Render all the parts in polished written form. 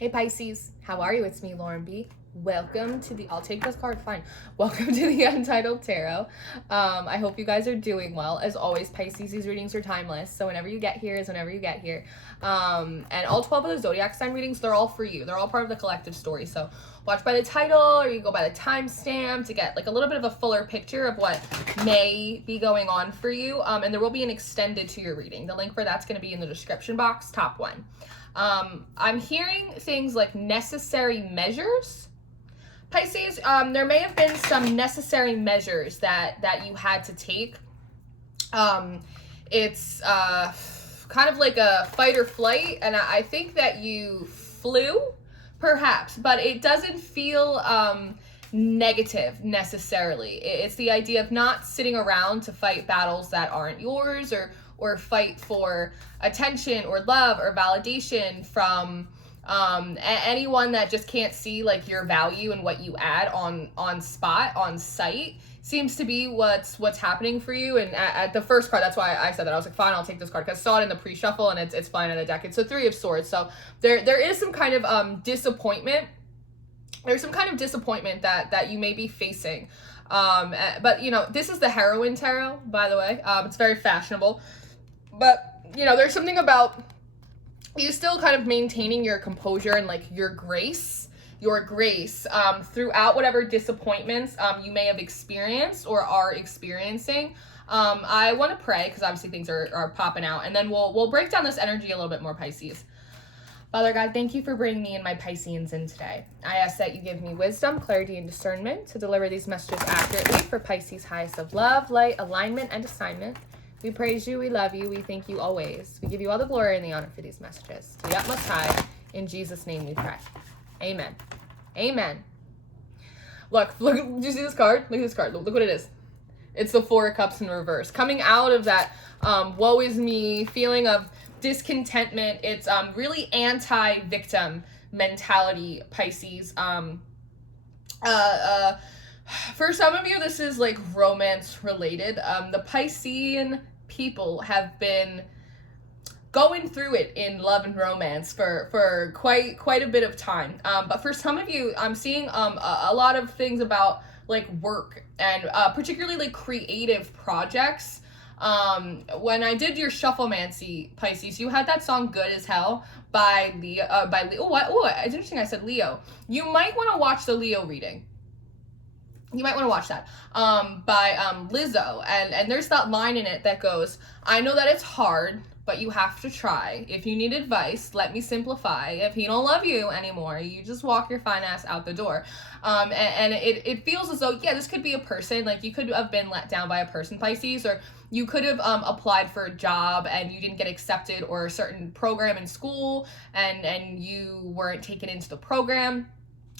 Hey Pisces, how are you? It's me, Lauren B. Welcome to I'll take this card, fine. Welcome to the Untitled Tarot. I hope you guys are doing well. As always, Pisces, these readings are timeless. So whenever you get here is whenever you get here. And all 12 of the zodiac sign readings, they're all for you. They're all part of the collective story. So watch by the title or you go by the timestamp to get like a little bit of a fuller picture of what may be going on for you. And there will be an extended to your reading. The link for that's going to be in the description box, top one. I'm hearing things like necessary measures. Pisces, there may have been some necessary measures that you had to take. It's kind of like a fight or flight, and I think that you flew, perhaps, but it doesn't feel negative necessarily. It's the idea of not sitting around to fight battles that aren't yours, or fight for attention or love or validation from anyone that just can't see like your value and what you add on site seems to be what's happening for you. And at the first card, that's why I said that. I was like, fine, I'll take this card because I saw it in the pre-shuffle and it's flying out of the deck. It's a Three of Swords. So there is some kind of disappointment. There's some kind of disappointment that you may be facing. But you know, this is the Heroine Tarot, by the way. It's very fashionable. But you know, there's something about you still kind of maintaining your composure and like your grace throughout whatever disappointments you may have experienced or are experiencing. I want to pray because obviously things are popping out, and then we'll break down this energy a little bit more, Pisces. Father God, thank you for bringing me and my Pisceans in today. I ask that you give me wisdom, clarity, and discernment to deliver these messages accurately for Pisces' highest of love, light, alignment, and assignment. We praise you, we love you, we thank you always. We give you all the glory and the honor for these messages. To the utmost high, in Jesus' name we pray. Amen. Amen. Look, did you see this card? Look at this card. Look what it is. It's the Four of Cups in reverse. Coming out of that woe is me feeling of discontentment. It's really anti-victim mentality, Pisces. For some of you, this is like romance related. The Piscean people have been going through it in love and romance for quite a bit of time. But for some of you, I'm seeing a lot of things about like work and particularly like creative projects. When I did your Shufflemancy, Pisces, you had that song "Good as Hell" by Leo. It's interesting I said Leo. You might want to watch the Leo reading. You might want to watch that by Lizzo, and there's that line in it that goes, "I know that it's hard, but you have to try. If you need advice, let me simplify. If he don't love you anymore, you just walk your fine ass out the door." And it feels as though, yeah, this could be a person. Like you could have been let down by a person, Pisces, or you could have applied for a job and you didn't get accepted, or a certain program in school and you weren't taken into the program,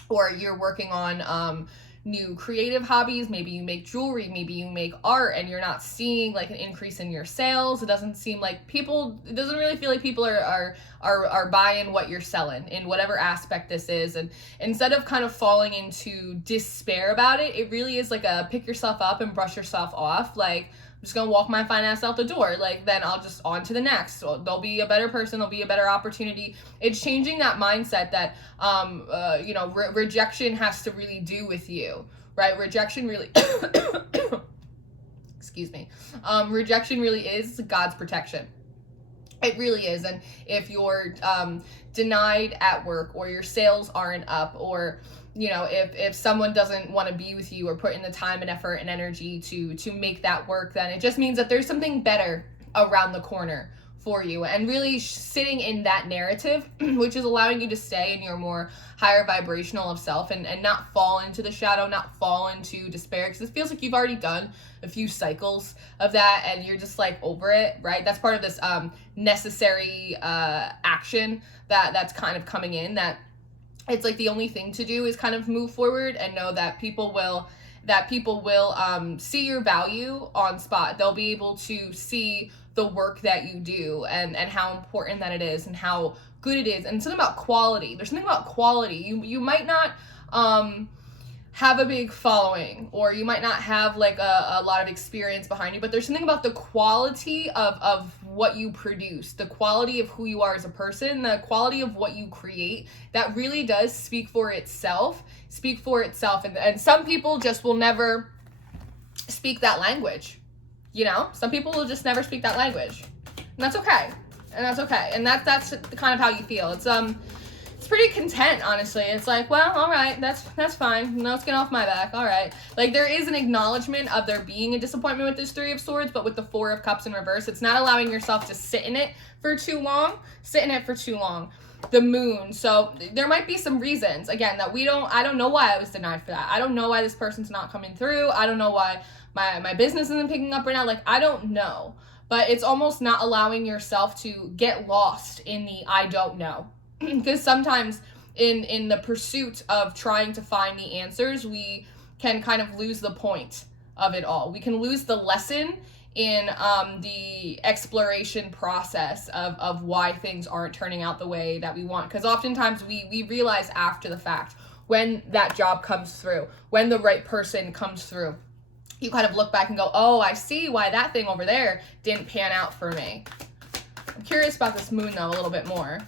or you're working on new creative hobbies. Maybe you make jewelry, maybe you make art, and you're not seeing like an increase in your sales. It doesn't seem like it doesn't really feel like people are buying what you're selling in whatever aspect this is. And instead of kind of falling into despair about it, it really is like a pick yourself up and brush yourself off. Like, I'm just gonna walk my fine ass out the door. Like, then I'll just on to the next. So there'll be a better person, there'll be a better opportunity. It's changing that mindset that rejection has to really do with you, right? Rejection really excuse me. Rejection really is God's protection. It really is. And if you're denied at work, or your sales aren't up, or you know, if someone doesn't want to be with you or put in the time and effort and energy to make that work, then it just means that there's something better around the corner for you. And really sitting in that narrative, which is allowing you to stay in your more higher vibrational of self and not fall into the shadow, not fall into despair, because it feels like you've already done a few cycles of that and you're just like over it, right? That's part of this necessary action that's kind of coming in, that it's like the only thing to do is kind of move forward and know that people will see your value on spot. They'll be able to see the work that you do and how important that it is and how good it is. And something about quality. There's something about quality. You might not have a big following, or you might not have like a lot of experience behind you, but there's something about the quality of what you produce, the quality of who you are as a person, the quality of what you create, that really does speak for itself. And some people just will never speak that language. You know, some people will just never speak that language. And that's okay. And that's kind of how you feel. It's pretty content, honestly. It's like, well, all right, that's fine. No skin off my back. All right. Like, there is an acknowledgement of there being a disappointment with this Three of Swords, but with the Four of Cups in reverse, it's not allowing yourself to sit in it for too long. The Moon. So there might be some reasons, again, that I don't know why I was denied for that. I don't know why this person's not coming through. I don't know why my business isn't picking up right now. Like, I don't know. But it's almost not allowing yourself to get lost in the I don't know. Because sometimes in the pursuit of trying to find the answers, we can kind of lose the point of it all. We can lose the lesson in the exploration process of why things aren't turning out the way that we want. Because oftentimes we realize after the fact, when that job comes through, when the right person comes through, you kind of look back and go, oh, I see why that thing over there didn't pan out for me. I'm curious about this Moon, though, a little bit more.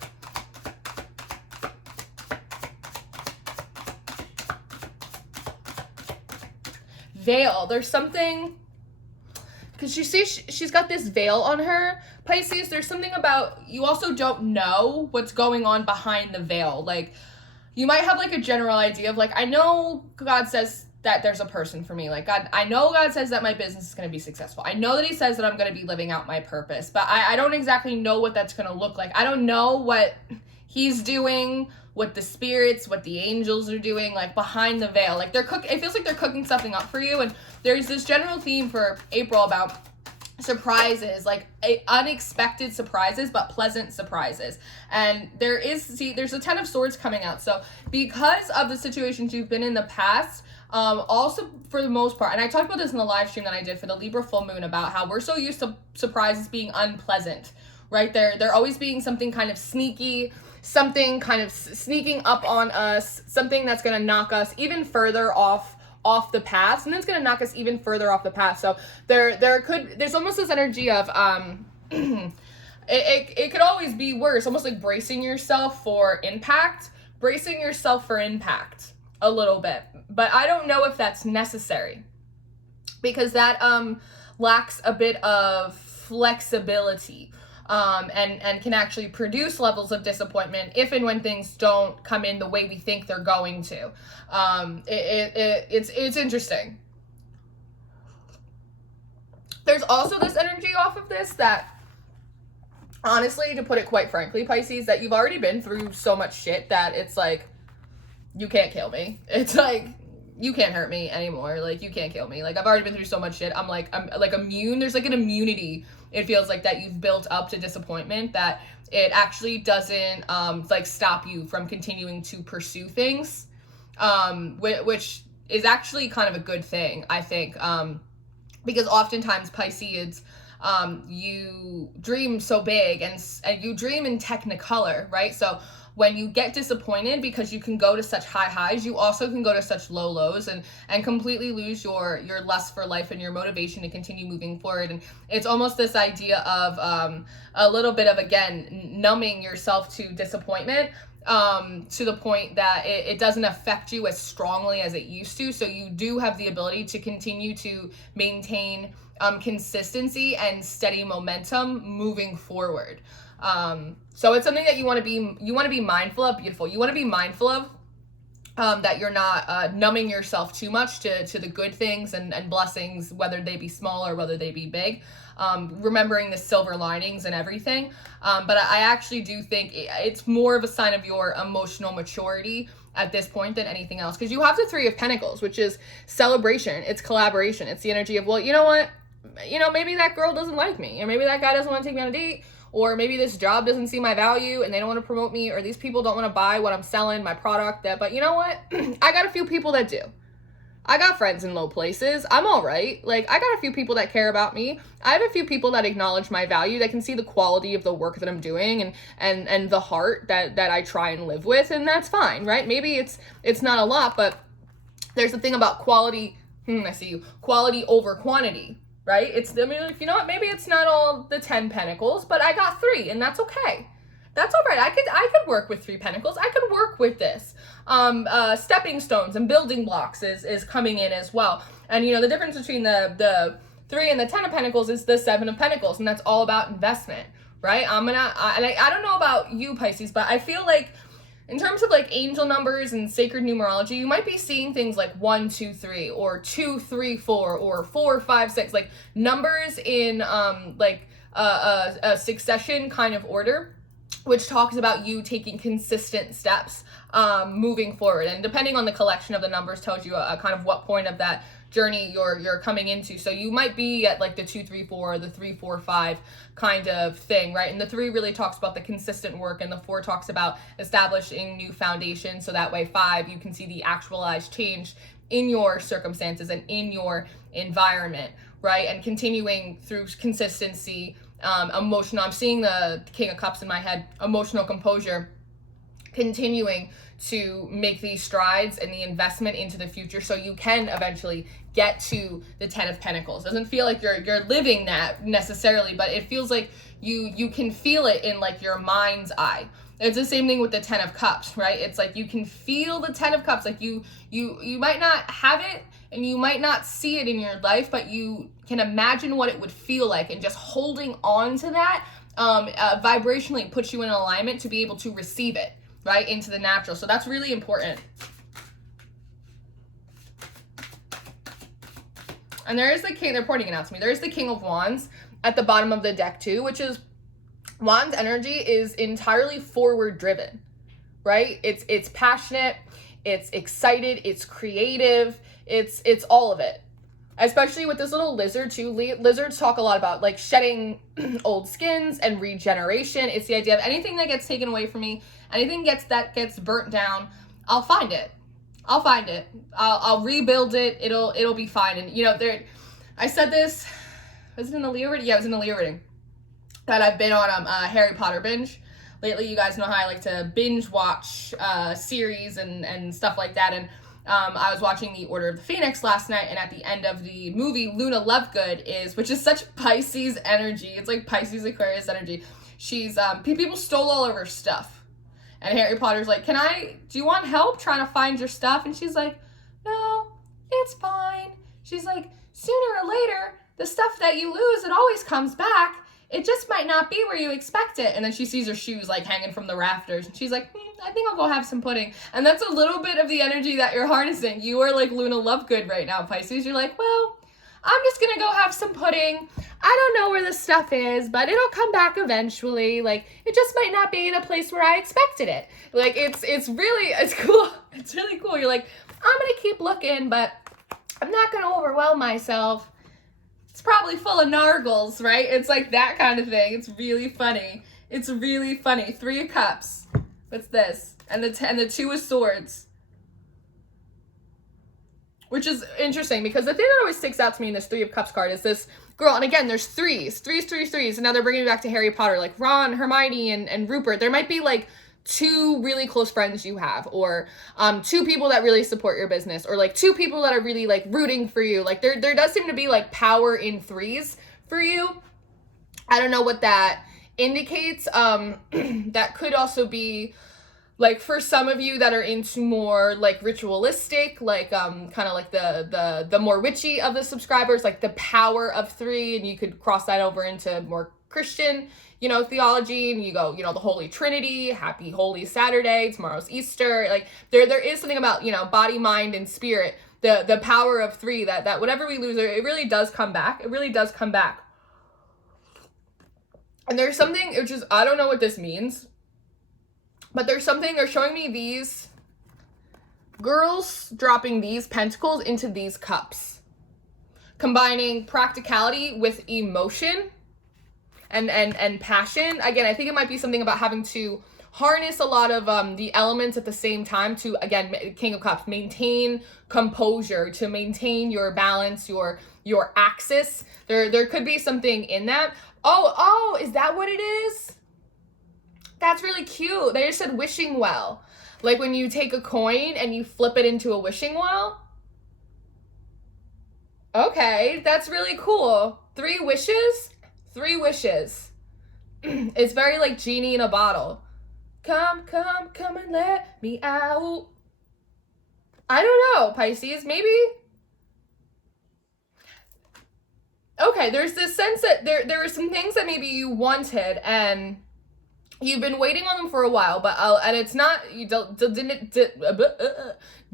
Veil. There's something, because you see she's got this veil on her, Pisces. There's something about, you also don't know what's going on behind the veil. Like, you might have like a general idea of like, I know God says that there's a person for me. Like, I know God says that my business is going to be successful. I know that he says that I'm going to be living out my purpose, but I don't exactly know what that's going to look like. I don't know what he's doing, what the spirits, what the angels are doing, like behind the veil. Like, it feels like they're cooking something up for you. And there's this general theme for April about surprises, like unexpected surprises, but pleasant surprises. And there's a Ten of Swords coming out. So because of the situations you've been in the past, also for the most part, and I talked about this in the live stream that I did for the Libra full moon, about how we're so used to surprises being unpleasant, right? They're always being something kind of sneaky, something kind of sneaking up on us, something that's going to knock us even further off the path, and then it's going to knock us even further off the path. So there's almost this energy of it could always be worse, almost like bracing yourself for impact a little bit. But I don't know if that's necessary, because that lacks a bit of flexibility. And can actually produce levels of disappointment if and when things don't come in the way we think they're going to. It's interesting. There's also this energy off of this that, honestly, to put it quite frankly, Pisces, that you've already been through so much shit that it's like, you can't kill me. It's like, you can't hurt me anymore. Like, you can't kill me. Like, I've already been through so much shit. I'm like immune. There's like an immunity, it feels like, that you've built up to disappointment, that it actually doesn't like stop you from continuing to pursue things, which is actually kind of a good thing, I think, because oftentimes Pisces, you dream so big and you dream in technicolor, right? So when you get disappointed, because you can go to such high highs, you also can go to such low lows and completely lose your lust for life and your motivation to continue moving forward. And it's almost this idea of a little bit of, again, numbing yourself to disappointment, to the point that it doesn't affect you as strongly as it used to. So you do have the ability to continue to maintain consistency and steady momentum moving forward. So it's something that you want to be mindful of. Beautiful. You want to be mindful of, that you're not numbing yourself too much to the good things and blessings, whether they be small or whether they be big. Remembering the silver linings and everything. But I actually do think it's more of a sign of your emotional maturity at this point than anything else. Because you have the Three of Pentacles, which is celebration. It's collaboration. It's the energy of, well, you know what? Maybe that girl doesn't like me, or maybe that guy doesn't want to take me on a date, or maybe this job doesn't see my value and they don't want to promote me, or these people don't want to buy what I'm selling, my product. But you know what? I got a few people that do. I got friends in low places. I'm all right. Like, I got a few people that care about me. I have a few people that acknowledge my value, that can see the quality of the work that I'm doing and the heart that I try and live with. And that's fine, right? Maybe it's not a lot, but there's the thing about quality. I see you. Quality over quantity, right? I mean, you know what, maybe it's not all the 10 pentacles, but I got 3, and that's okay. That's all right. I could work with 3 pentacles. I could work with this. Stepping stones and building blocks is coming in as well. And you know, the difference between the 3 and the 10 of pentacles is the 7 of pentacles, and that's all about investment, right? I don't know about you, Pisces, but I feel like in terms of like angel numbers and sacred numerology, you might be seeing things like 1, 2, 3, or 2, 3, 4, or 4, 5, 6, like numbers in a succession kind of order, which talks about you taking consistent steps moving forward. And depending on the collection of the numbers tells you a kind of what point of that journey you're coming into. So you might be at like the 2, 3, 4, the 3, 4, 5 kind of thing, right? And the 3 really talks about the consistent work, and the 4 talks about establishing new foundations. So that way 5, you can see the actualized change in your circumstances and in your environment, right? And continuing through consistency, emotional, I'm seeing the King of Cups in my head, emotional composure, continuing to make these strides and the investment into the future so you can eventually get to the 10 of Pentacles. Doesn't feel like you're living that necessarily, but it feels like you can feel it in like your mind's eye. It's the same thing with the 10 of Cups, right? It's like you can feel the 10 of Cups. Like you might not have it and you might not see it in your life, but you can imagine what it would feel like, and just holding on to that vibrationally puts you in alignment to be able to receive it, right, into the natural. So that's really important. And there is the King, they're pointing it out to me. There is the King of Wands at the bottom of the deck too, which is Wands energy is entirely forward driven, right? It's passionate, it's excited, it's creative, it's all of it. Especially with this little lizard too. Lizards talk a lot about like shedding old skins and regeneration. It's the idea of anything that gets taken away from me, anything that gets burnt down, I'll find it. I'll rebuild it. It'll be fine. And you know, I said this, was it in the Leo reading? Yeah, it was in the Leo reading. That I've been on a Harry Potter binge. Lately, you guys know how I like to binge watch series and stuff like that. And I was watching the Order of the Phoenix last night, and at the end of the movie, Luna Lovegood which is such Pisces energy. It's like Pisces Aquarius energy. She's, people stole all of her stuff. And Harry Potter's like, do you want help trying to find your stuff? And she's like, no, it's fine. She's like, sooner or later, the stuff that you lose, it always comes back. It just might not be where you expect it. And then she sees her shoes like hanging from the rafters. And she's like, I think I'll go have some pudding. And that's a little bit of the energy that you're harnessing. You are like Luna Lovegood right now, Pisces. You're like, well, I'm just going to go have some pudding. I don't know where the stuff is, but it'll come back eventually. Like, it just might not be in a place where I expected it. Like, it's cool. It's really cool. You're like, I'm going to keep looking, but I'm not going to overwhelm myself. It's probably full of nargles, right? It's like that kind of thing. It's really funny. It's really funny. 3 of Cups. What's this? And the 2 of Swords. Which is interesting because the thing that always sticks out to me in this 3 of Cups card is this girl. And again, there's threes. And now they're bringing it back to Harry Potter. Like Ron, Hermione, and Rupert. There might be like 2 really close friends you have, or 2 people that really support your business, or like 2 people that are really like rooting for you. Like there does seem to be like power in 3s for you. I don't know what that indicates. That could also be like for some of you that are into more like ritualistic, like kind of like the more witchy of the subscribers, like the power of 3, and you could cross that over into more Christian, you know, theology, and you go, you know, the Holy Trinity, happy Holy Saturday, tomorrow's Easter. Like there is something about, you know, body, mind, and spirit, the power of 3, that whatever we lose, it really does come back. It really does come back. And there's something, which is, I don't know what this means, but there's something, they're showing me these girls dropping these pentacles into these cups, combining practicality with emotion and passion. Again, I think it might be something about having to harness a lot of the elements at the same time to, again, King of Cups, maintain composure, to maintain your balance, your axis. There could be something in that. Oh, is that what it is? That's really cute. They just said wishing well. Like when you take a coin and you flip it into a wishing well. Okay, that's really cool. 3 wishes? 3 wishes. It's very like genie in a bottle. Come, come, come and let me out. I don't know, Pisces, maybe? Okay, there's this sense that there are some things that maybe you wanted and you've been waiting on them for a while, but and it's not,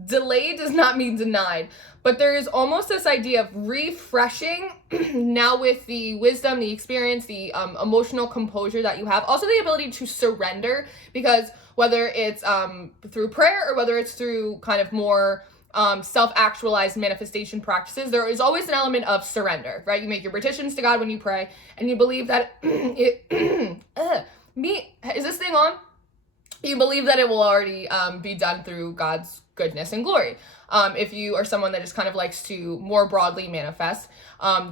delayed does not mean denied, but there is almost this idea of refreshing now with the wisdom, the experience, the emotional composure that you have, also the ability to surrender, because whether it's through prayer or whether it's through kind of more self-actualized manifestation practices, there is always an element of surrender, right? You make your petitions to God when you pray, and you believe that is this thing on? You believe that it will already be done through God's goodness and glory. If you are someone that just kind of likes to more broadly manifest,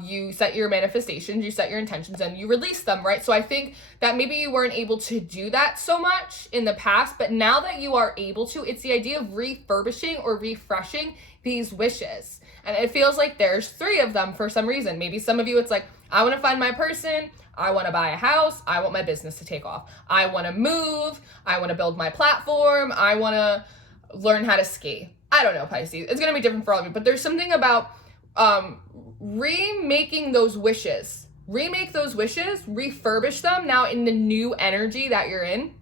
you set your manifestations, you set your intentions, and you release them, right? So I think that maybe you weren't able to do that so much in the past, but now that you are able to, it's the idea of refurbishing or refreshing these wishes. And it feels like there's 3 of them for some reason. Maybe some of you, it's like, I want to find my person, I want to buy a house, I want my business to take off, I want to move, I want to build my platform, I want to learn how to ski. I don't know, Pisces. It's going to be different for all of you, but there's something about remaking those wishes. Remake those wishes, refurbish them now in the new energy that you're in,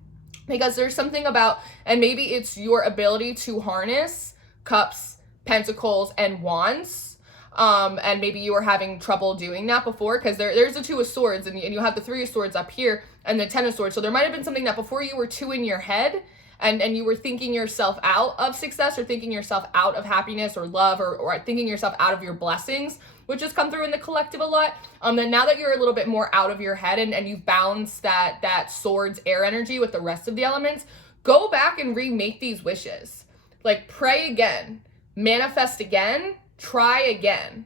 because there's something about, and maybe it's your ability to harness cups, pentacles, and wands. And maybe you were having trouble doing that before, because there's the 2 of swords, and you have the 3 of swords up here and the 10 of swords. So there might have been something that before you were 2 in your head, and you were thinking yourself out of success, or thinking yourself out of happiness or love, or thinking yourself out of your blessings, which has come through in the collective a lot. Then now that you're a little bit more out of your head, and you've balanced that swords air energy with the rest of the elements, go back and remake these wishes. Like, pray again, manifest again, try again.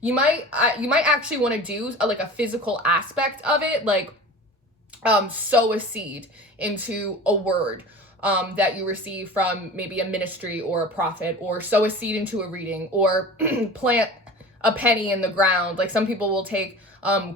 You might actually want to do like a physical aspect of it, like sow a seed into a word that you receive from maybe a ministry or a prophet, or sow a seed into a reading, or plant a penny in the ground. Like, some people will take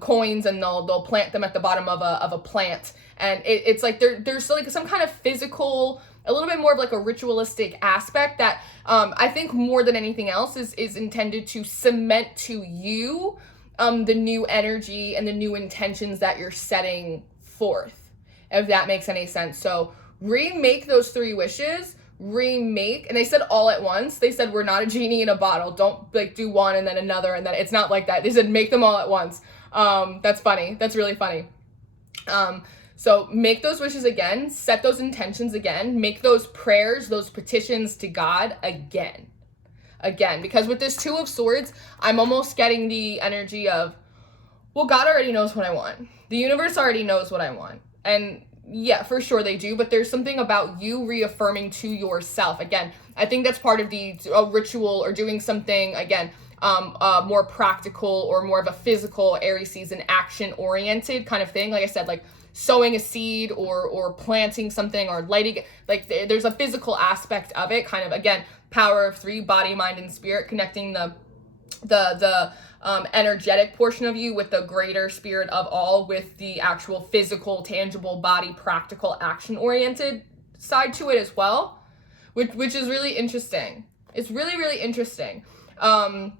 coins and they'll plant them at the bottom of a plant, and it's like there's like some kind of physical, a little bit more of like a ritualistic aspect that I think more than anything else is intended to cement to you the new energy and the new intentions that you're setting forth, if that makes any sense. So remake those 3 wishes, remake, and they said all at once. They said, we're not a genie in a bottle. Don't like do one and then another, and then it's not like that. They said make them all at once. That's funny. That's really funny. So make those wishes again, set those intentions again, make those prayers, those petitions to God again, because with this 2 of swords, I'm almost getting the energy of, well, God already knows what I want. The universe already knows what I want. And yeah, for sure they do, but there's something about you reaffirming to yourself. Again, I think that's part of the ritual, or doing something, again, more practical or more of a physical Aries season action oriented kind of thing. Like I said, like sowing a seed or planting something or lighting, like there's a physical aspect of it, kind of, again, power of 3, body, mind, and spirit, connecting the energetic portion of you with the greater spirit of all, with the actual physical, tangible body, practical, action oriented side to it as well, which is really interesting. It's really, really interesting. And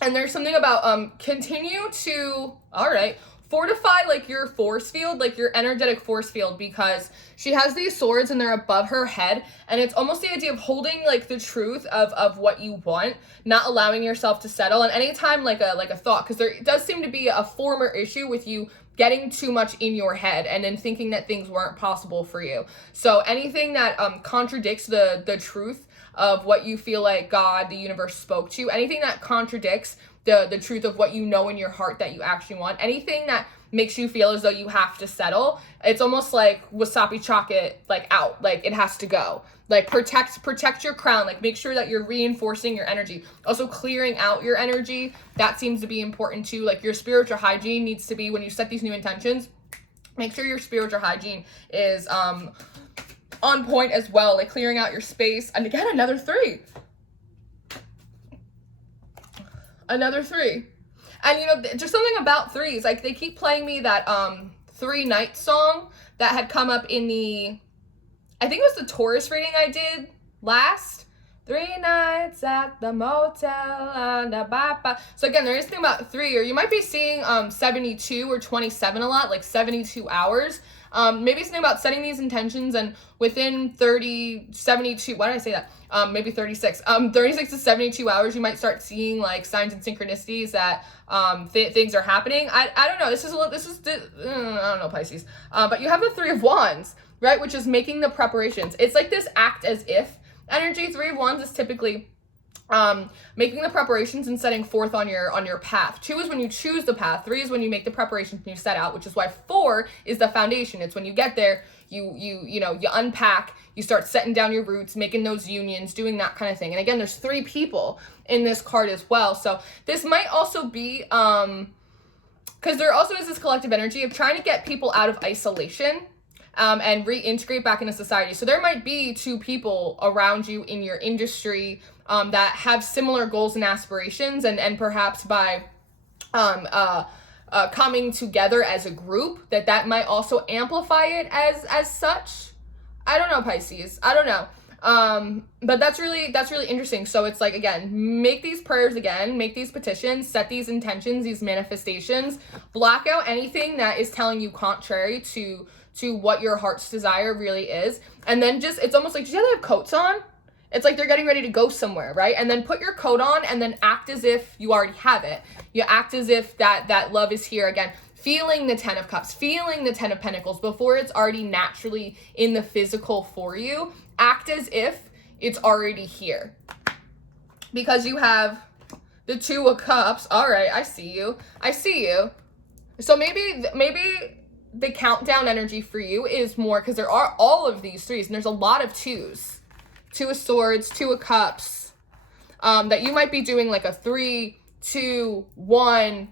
there's something about continue to, all right, fortify like your force field, like your energetic force field, because she has these swords and they're above her head, and it's almost the idea of holding like the truth of what you want, not allowing yourself to settle. And anytime like a thought, because there does seem to be a former issue with you getting too much in your head and then thinking that things weren't possible for you. So anything that contradicts the truth of what you feel like God, the universe spoke to you, anything that contradicts the truth of what you know in your heart that you actually want, anything that makes you feel as though you have to settle, it's almost like wasabi chocolate, like out, like it has to go. Like protect your crown, like make sure that you're reinforcing your energy. Also clearing out your energy, that seems to be important too. Like your spiritual hygiene needs to be, when you set these new intentions, make sure your spiritual hygiene is on point as well, like clearing out your space. And again, another 3. Another 3. And you know, just something about 3s. Like, they keep playing me that 3 Nights song that had come up in the, I think it was the Taurus reading I did last. 3 nights at the motel. So again, there is something about 3, or you might be seeing 72 or 27 a lot, like 72 hours. Maybe something about setting these intentions, and within 72, why did I say that? Maybe 36. 36 to 72 hours, you might start seeing like signs and synchronicities that things are happening. I don't know. I don't know, Pisces. But you have the 3 of Wands, right? Which is making the preparations. It's like this act as if energy. 3 of Wands is typically making the preparations and setting forth on your path. 2 is when you choose the path. 3 is when you make the preparations and you set out, which is why 4 is the foundation. It's when you get there, you unpack, you start setting down your roots, making those unions, doing that kind of thing. And again, there's 3 people in this card as well. So this might also be, because there also is this collective energy of trying to get people out of isolation and reintegrate back into society. So there might be 2 people around you in your industry that have similar goals and aspirations, and perhaps by coming together as a group, that might also amplify it as such. I don't know, Pisces. I don't know. But that's really interesting. So it's like, again, make these prayers again, make these petitions, set these intentions, these manifestations, block out anything that is telling you contrary to what your heart's desire really is. And then it's almost like, do you know they have coats on? It's like they're getting ready to go somewhere, right? And then put your coat on and then act as if you already have it. You act as if that love is here again. Feeling the 10 of Cups, feeling the 10 of Pentacles before it's already naturally in the physical for you. Act as if it's already here. Because you have the 2 of Cups. All right, I see you. So maybe the countdown energy for you is more, because there are all of these 3s, and there's a lot of 2s. 2 of Swords, 2 of Cups, that you might be doing like a 3, 2, 1,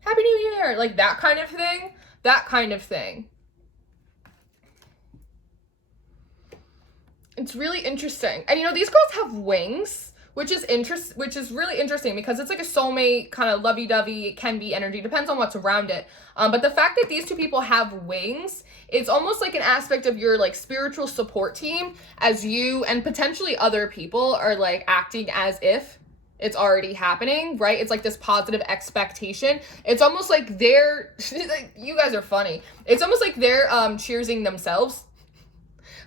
Happy New Year, like that kind of thing. It's really interesting. And you know, these girls have wings, which is really interesting, because it's like a soulmate kind of lovey-dovey, it can be energy, depends on what's around it. But the fact that these 2 people have wings, it's almost like an aspect of your like spiritual support team, as you and potentially other people are like acting as if it's already happening, right? It's like this positive expectation. It's almost like they're, you guys are funny. It's almost like they're cheersing themselves.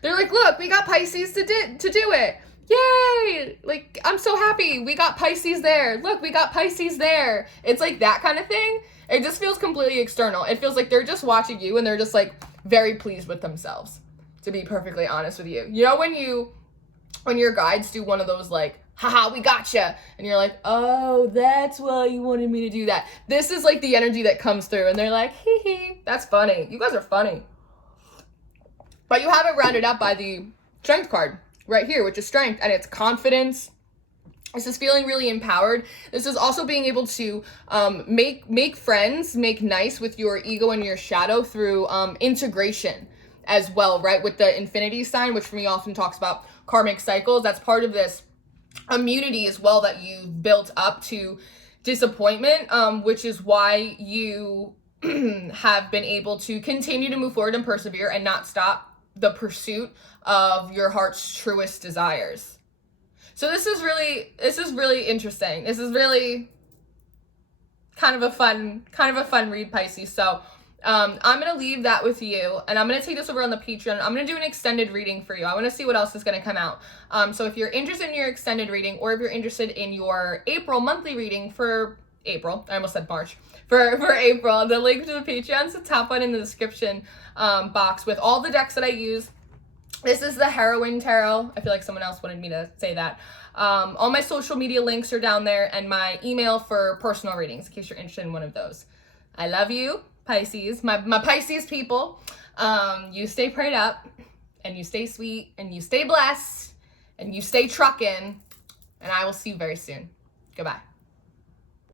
They're like, look, we got Pisces to do it. Yay! Like, I'm so happy. We got Pisces there. Look, we got Pisces there. It's like that kind of thing. It just feels completely external. It feels like they're just watching you and they're just like very pleased with themselves, to be perfectly honest with you. You know, when your guides do one of those like, haha, we gotcha. And you're like, oh, that's why you wanted me to do that. This is like the energy that comes through and they're like, hee hee, that's funny. You guys are funny. But you have it rounded up by the Strength card right here, which is strength, and it's confidence. This is feeling really empowered. This is also being able to make friends, make nice with your ego and your shadow through integration as well, right? With the infinity sign, which for me often talks about karmic cycles. That's part of this immunity as well that you've built up to disappointment, which is why you have been able to continue to move forward and persevere and not stop the pursuit of your heart's truest desires. So this is really interesting. This is really kind of a fun read, Pisces. So I'm going to leave that with you, and I'm going to take this over on the Patreon. I'm going to do an extended reading for you. I want to see what else is going to come out. So if you're interested in your extended reading, or if you're interested in your April monthly reading for April, I almost said March, for April, the link to the Patreon is the top one in the description box with all the decks that I use. This is the Heroine Tarot. I feel like someone else wanted me to say that. All my social media links are down there, and my email for personal readings in case you're interested in one of those. I love you, Pisces, my Pisces people. You stay prayed up, and you stay sweet, and you stay blessed, and you stay trucking, and I will see you very soon. Goodbye.